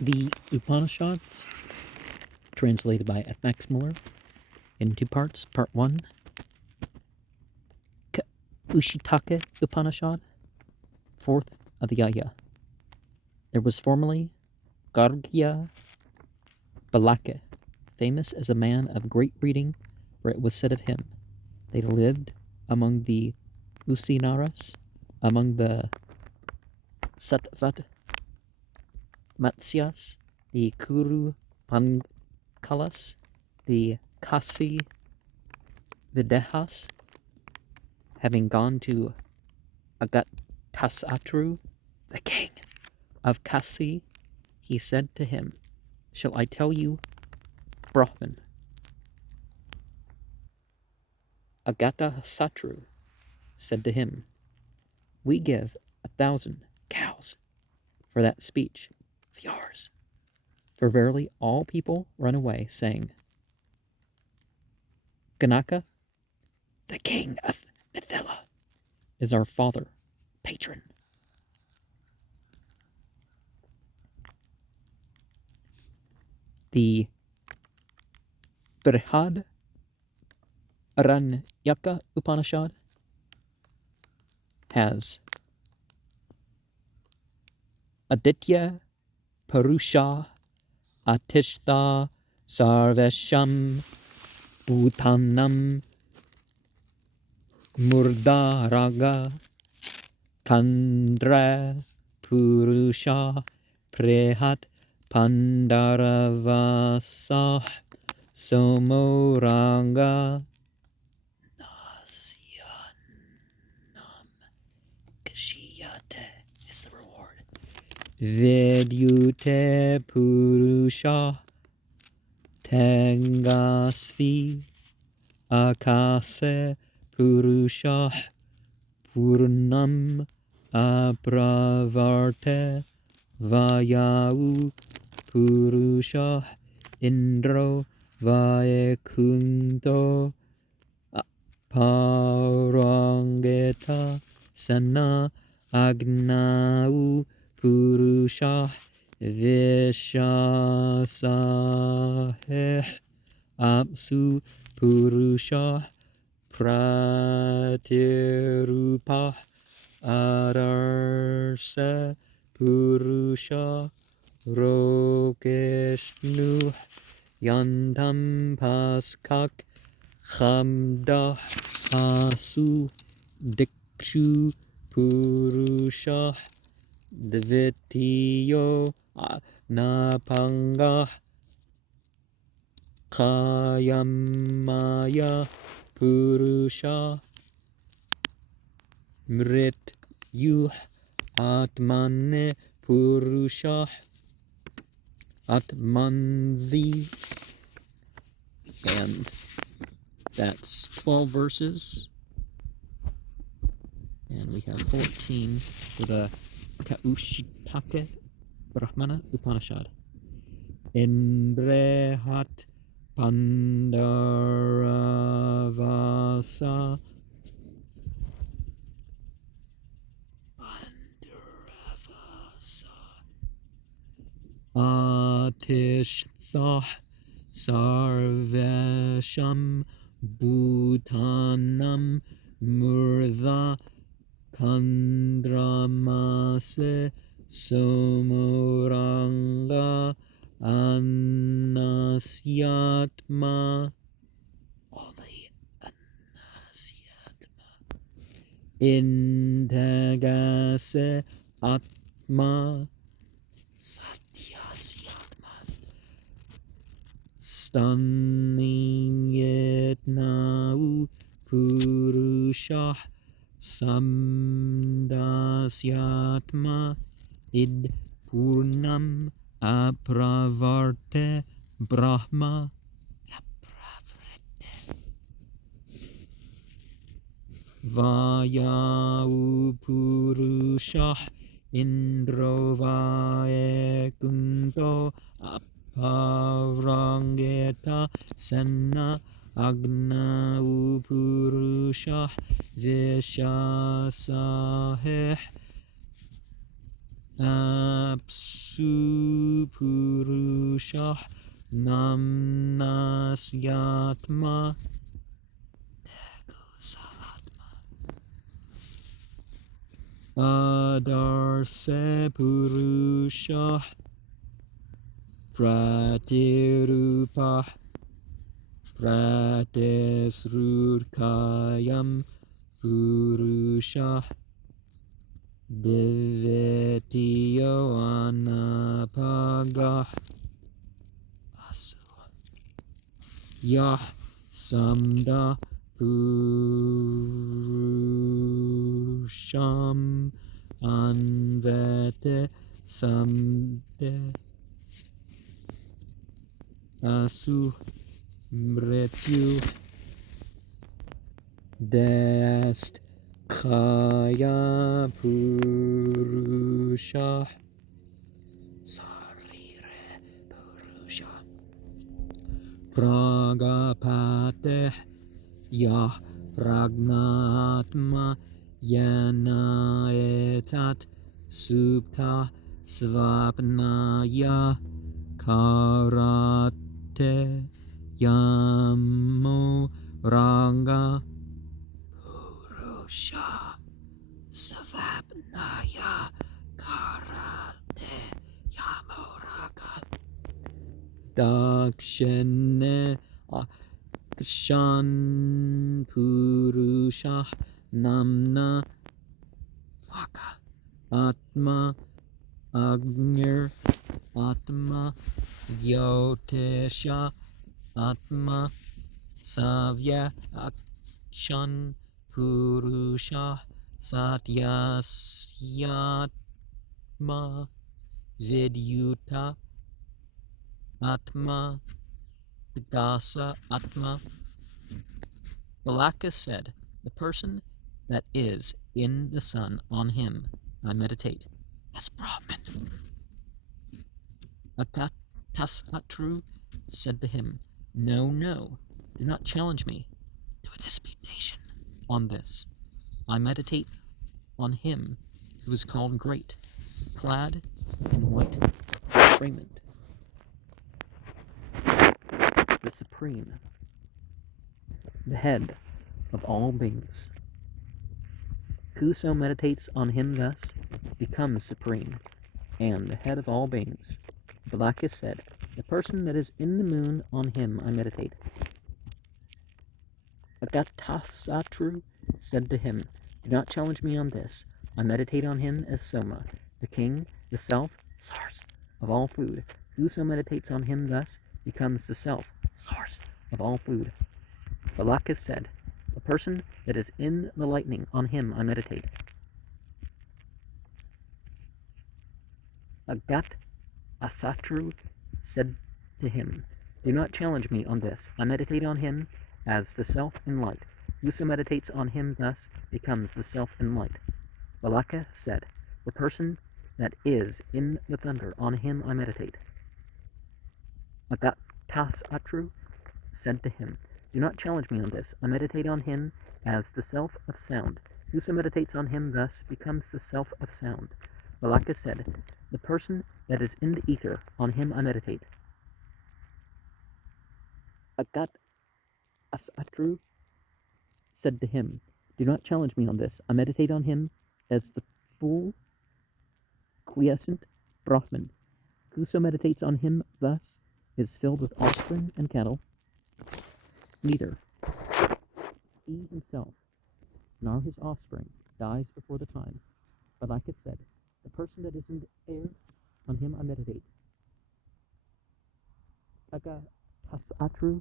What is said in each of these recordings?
The Upanishads, translated by F. Max Muller, in two parts. Part 1, Kaushitaki-Upanishad, 4th Adhyaya. There was formerly Gargya Balaka, famous as a man of great breeding, for it was said of him, they lived among the Usinaras, among the Sattvat Matsyas, the Kuru Pankalas, the Kasi Videhas. Having gone to Agatasatru, the king of Kasi, he said to him, shall I tell you, Brahman? Agatasatru said to him, we give 1,000 cows for that speech of yours. For verily all people run away, saying, Ganaka, the king of Mithila, is our father, patron. The Brihad Aranyaka Upanishad has Aditya Purusha Atishtha Sarvesham Bhutanam Murdaraga Kandra Purusha Prehat Pandaravasa Somoranga Nasyanam Kashiyate is the reward. Vidyute Purusha Tangasvi Akase Purusha Purnam Apravarte Vayau Purusha Indro Vaekunto Parangeta Sana Agnau Purusha Vishasaheh Apsu Purusha Pratirupa Adarsa Purusha Rokeshnu Yantam Paskak Khamda Asu Dikshu Purusha Dvitiyo Napanga Kayamaya Purusha Mrityu Atmane Purusha Atmanvi. And that's 12 verses. And we have 14 for the Kaushitaki-Brahmana Upanishad. Indrehat Pandaravasa Atishtha Sarvesham Bhutanam Murdha Kandramase Somoranga Anasyatma. Only Anasyatma. Intagase Atma Satyasyatma. Stunning Yetnau Purusha Samdasyatma Id Purnam Apravarte Brahma Vayau Purusha Indro Vaekunto Aparangeta Senna Agnau Purusha Vishasaheh Apsu Purusha Namnasyatma Adarse Purusha Pratirupa Pratisrurkayam Purusha Divitiyo Anapaga Asu Yah Samda Purusham Anvete Samde Asu Mrityu Dest Khaya Purusha Sarire Purusha Pragapate Yah Ragnatma Yanaetat Supta Svapnaya Karate Yamo Ranga Purusha Svapnaya Karate Yamo Ranga Dakshine Akshan Purusha Namna Vaka Atma Agnir Atma Yotesha Atma Savya Akshan Purusha Satyasyatma Vidyuta Atma Dasa Atma. Balaka said, the person that is in the sun, on him I meditate. That's Brahman. Akatasatru said to him, no, do not challenge me to a disputation on this. I meditate on him who is called great, clad in white raiment, the supreme, the head of all beings. Whoso meditates on him thus becomes supreme, and the head of all beings. Balaka said, the person that is in the moon, on him I meditate. Agatasatru said to him, do not challenge me on this. I meditate on him as Soma, the king, the self, source of all food. Whoso meditates on him thus becomes the self, source of all food. Balaka said, the person that is in the lightning, on him I meditate. Agatasatru said to him, do not challenge me on this. I meditate on him as the self in light. Whoso meditates on him thus becomes the self in light. Balaka said, the person that is in the thunder, on him I meditate. Agatasatru said to him, do not challenge me on this. I meditate on him as the self of sound. Whoso meditates on him thus becomes the self of sound. Balaka said, the person that is in the ether, on him I meditate. Agatasatru said to him, do not challenge me on this. I meditate on him as the full, quiescent Brahman. Whoso meditates on him thus is filled with offspring and cattle. Neither he himself nor his offspring dies before the time. But like it said, the person that is in the air, on him I meditate. Agatasatru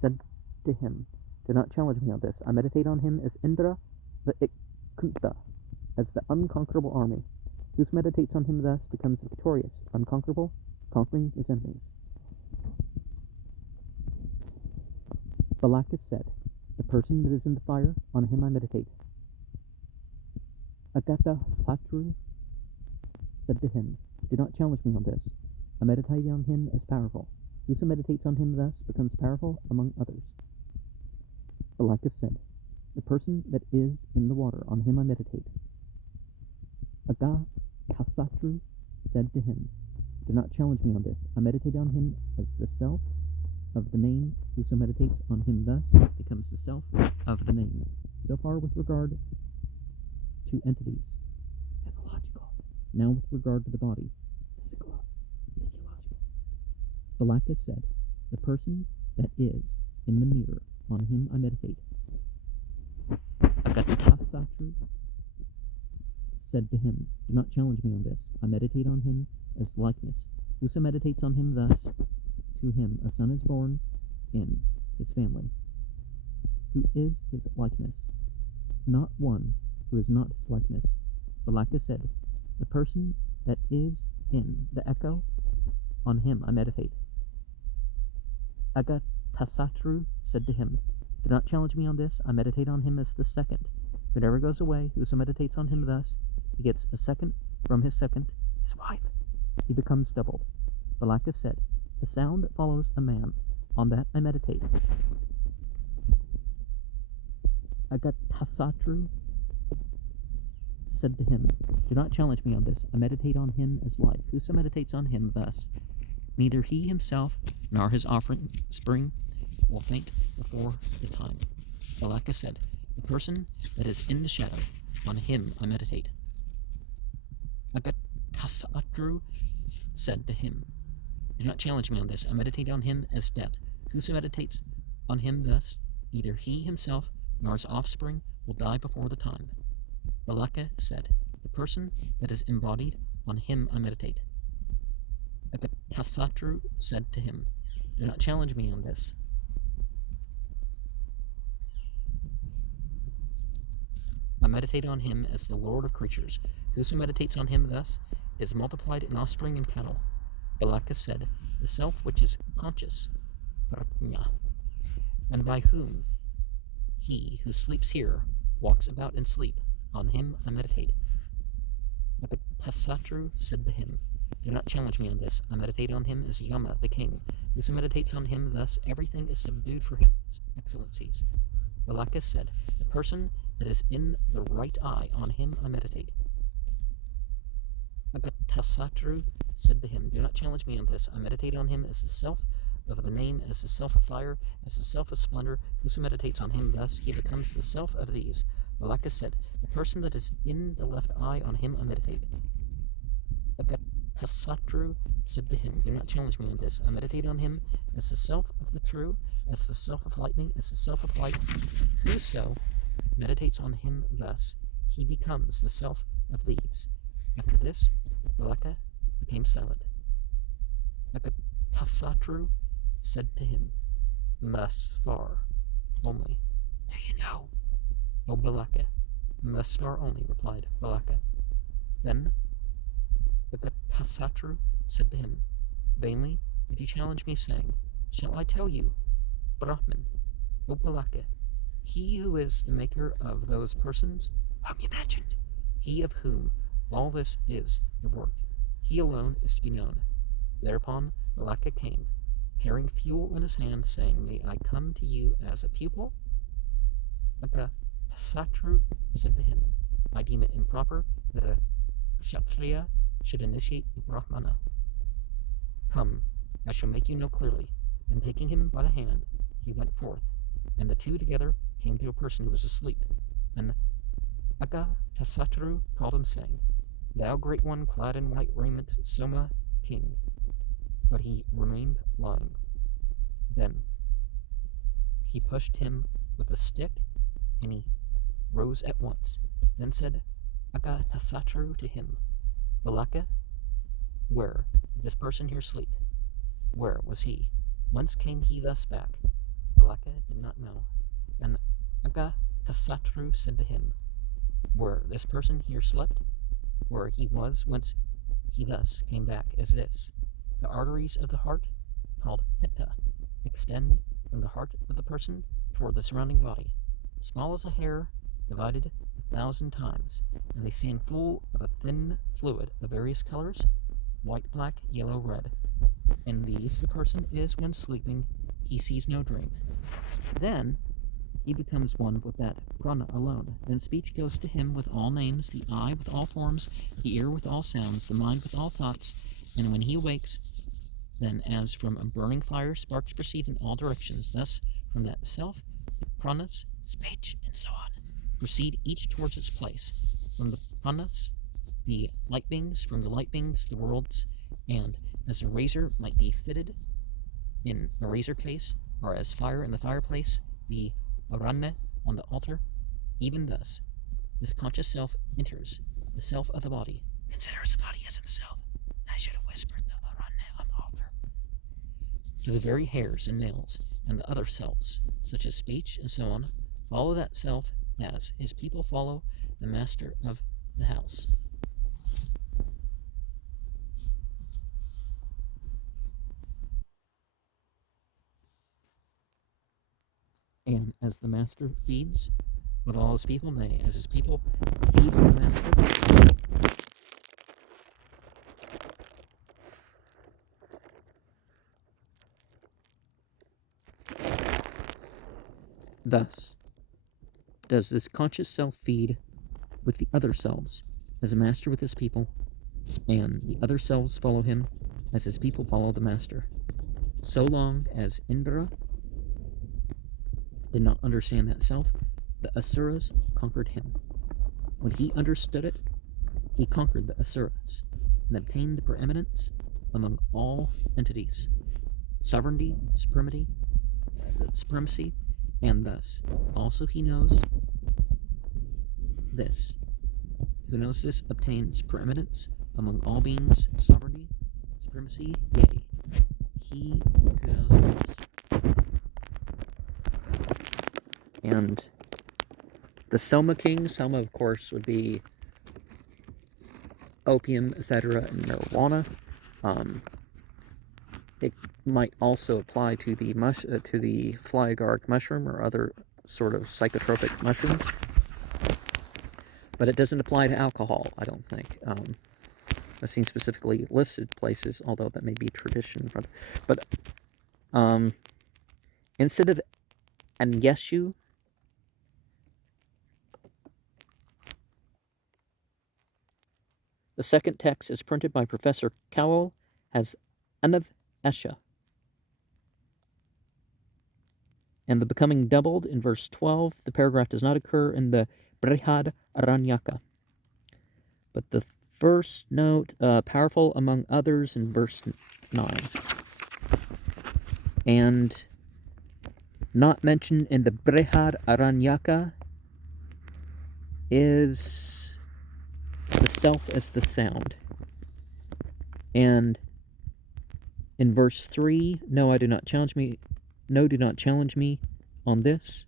said to him, do not challenge me on this. I meditate on him as Indra the Ikkunta, as the unconquerable army. Whoso meditates on him thus becomes victorious, unconquerable, conquering his enemies. Balaka said, the person that is in the fire, on him I meditate. Agatasatru said to him, do not challenge me on this. I meditate on him as powerful. Whoso meditates on him thus becomes powerful among others. Balaka said, the person that is in the water, on him I meditate. Agatasatru said to him, Do not challenge me on this. I meditate on him as the self of the name. Whoso meditates on him thus becomes the self of the name. So far with regard to entities, mythological. Now with regard to the body, physiological. Balaka said, the person that is in the mirror, on him I meditate. Agatasatru said to him, do not challenge me on this. I meditate on him as likeness. Whoso meditates on him thus, to him a son is born in his family, who is his likeness, not one who is not his likeness. Balaka said, the person that is in the echo, on him I meditate. Agatasatru said to him, do not challenge me on this. I meditate on him as the second, who never goes away. Whoso meditates on him thus, he gets a second from his second, his wife. He becomes doubled. Balaka said, the sound that follows a man, on that I meditate. Agatasatru said to him, do not challenge me on this. I meditate on him as life. Whoso meditates on him thus, neither he himself nor his offspring will faint before the time. Balaka said, the person that is in the shadow, on him I meditate. Agatasatru said to him, do not challenge me on this. I meditate on him as death. Whoso meditates on him thus, neither he himself nor his offspring will die before the time. Balaka said, the person that is embodied, on him I meditate. Agatasatru said to him, do not challenge me on this. I meditate on him as the Lord of creatures. Whoso meditates on him thus is multiplied in offspring and cattle. Balaka said, the self which is conscious, prajna, and by whom he who sleeps here walks about in sleep, on him I meditate. Agatasatru said to him, do not challenge me on this. I meditate on him as Yama, the king. Whoso meditates on him thus, everything is subdued for him, excellencies. Balaka said, the person that is in the right eye, on him I meditate. Agatasatru said to him, do not challenge me on this. I meditate on him as the self of the name, as the self of fire, as the self of splendor. Whoso meditates on him thus, he becomes the self of these. Balaka said, the person that is in the left eye, on him I meditate. Agatasatru said to him, do not challenge me on this. I meditate on him as the self of the true, as the self of lightning, as the self of light. Whoso meditates on him thus, he becomes the self of these. After this, Balaka became silent. Agatasatru said to him, thus far only. Do you know, O Balaka? Thus far only, replied Balaka. Then Agatasatru said to him, vainly did you challenge me, saying, shall I tell you, Brahman, O Balaka, he who is the maker of those persons whom you mentioned, he of whom all this is the work, he alone is to be known. Thereupon Balaka came, carrying fuel in his hand, saying, may I come to you as a pupil? Agatasatru said to him, I deem it improper that a Kshatriya should initiate a Brahmana. Come, I shall make you know clearly. And taking him by the hand, he went forth, and the two together came to a person who was asleep. And Agatasatru called him, saying, thou great one clad in white raiment, Soma, king. But he remained lying. Then he pushed him with a stick, and he rose at once. Then said Agatasatru to him, Balaka, where did this person here sleep? Where was he? Whence came he thus back? Balaka did not know. And Agatasatru said to him, where this person here slept, where he was, whence he thus came back, as this. The arteries of the heart, called hitta, extend from the heart of the person toward the surrounding body, small as a hair, divided 1,000 times, and they stand full of a thin fluid of various colors, white, black, yellow, red. In these the person is when sleeping, he sees no dream. Then he becomes one with that prana alone. Then speech goes to him with all names, the eye with all forms, the ear with all sounds, the mind with all thoughts, And when he awakes, then as from a burning fire sparks proceed in all directions, thus from that self, the pranas, speech, and so on, proceed each towards its place. From the pranas, the light beings, from the light beings, the worlds, and as a razor might be fitted in a razor case, or as fire in the fireplace, the aranne on the altar, even thus, this conscious self enters the self of the body, considers the body as himself. I should have whispered the aranne on the altar. To the very hairs and nails, and the other selves, such as speech and so on, follow that self as his people follow the master of the house. And as the master feeds with all his people, nay, as his people feed the master, thus does this conscious self feed with the other selves, as a master with his people, and the other selves follow him, as his people follow the master. So long as Indra did not understand that self, the Asuras conquered him. When he understood it, he conquered the Asuras, and obtained the preeminence among all entities, sovereignty, supremacy, and thus also he knows this. Who knows this obtains preeminence among all beings, sovereignty, supremacy, yea, he who knows this. And the Soma king, Soma of course would be opium, ephedra, and marijuana. It might also apply to the fly agaric mushroom or other sort of psychotropic mushrooms, but it doesn't apply to alcohol, I don't think. I've seen specifically listed places, although that may be tradition. But instead of angeshu, the second text is printed by Professor Cowell as Anav Esha. And the becoming doubled in verse 12, the paragraph does not occur in the Brihad Aranyaka. But the first note, powerful among others, in verse 9. And not mentioned in the Brihad Aranyaka is the self as the sound. And in verse 3, no, do not challenge me on this.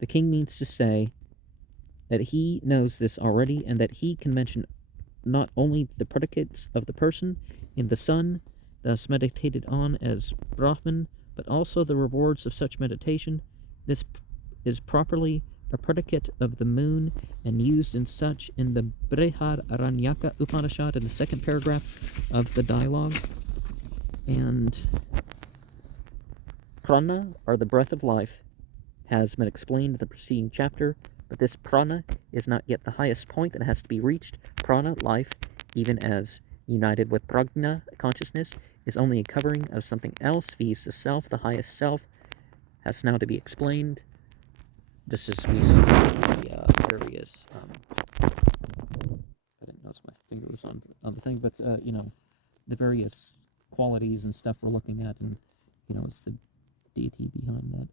The king means to say that he knows this already, and that he can mention not only the predicates of the person in the sun, thus meditated on as Brahman, but also the rewards of such meditation. This is properly a predicate of the moon, and used in such in the Brihad Aranyaka Upanishad in the second paragraph of the dialogue. And prana, or the breath of life, has been explained in the preceding chapter, but this prana is not yet the highest point that has to be reached. Prana, life, even as united with prajna, consciousness, is only a covering of something else, viz. The self, the highest self, has now to be explained, just as we see the various, I didn't notice my finger was on the thing, but, the various qualities and stuff we're looking at, and, it's the deity behind that.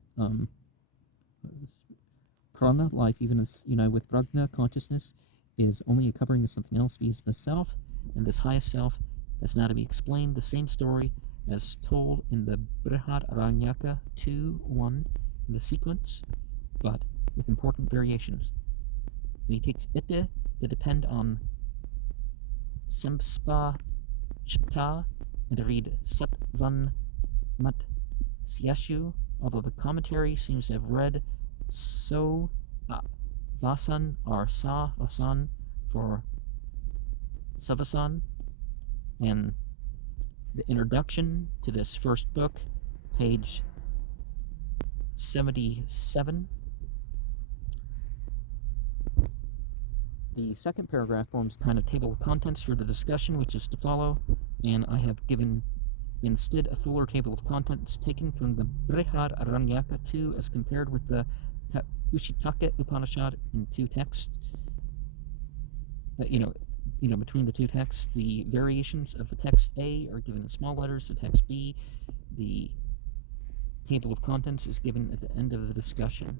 Prana, life, even as united with prajna, consciousness, is only a covering of something else, viz. The self, and this highest self has now to be explained. The same story as told in the Brihad Aranyaka 2.1 in the sequence, but with important variations. And he takes ite to depend on Semspa Shta and to read Satvan Mat Syashu, although the commentary seems to have read So Vasan or Sa Vasan for Savasan. And the introduction to this first book, page 77. The second paragraph forms a kind of table of contents for the discussion which is to follow. and I have given instead a fuller table of contents taken from the Brihadaranyaka 2 as compared with the Kaushitaki Upanishad in two texts. Between the two texts, the variations of the text A are given in small letters. The text B, the table of contents, is given at the end of the discussion.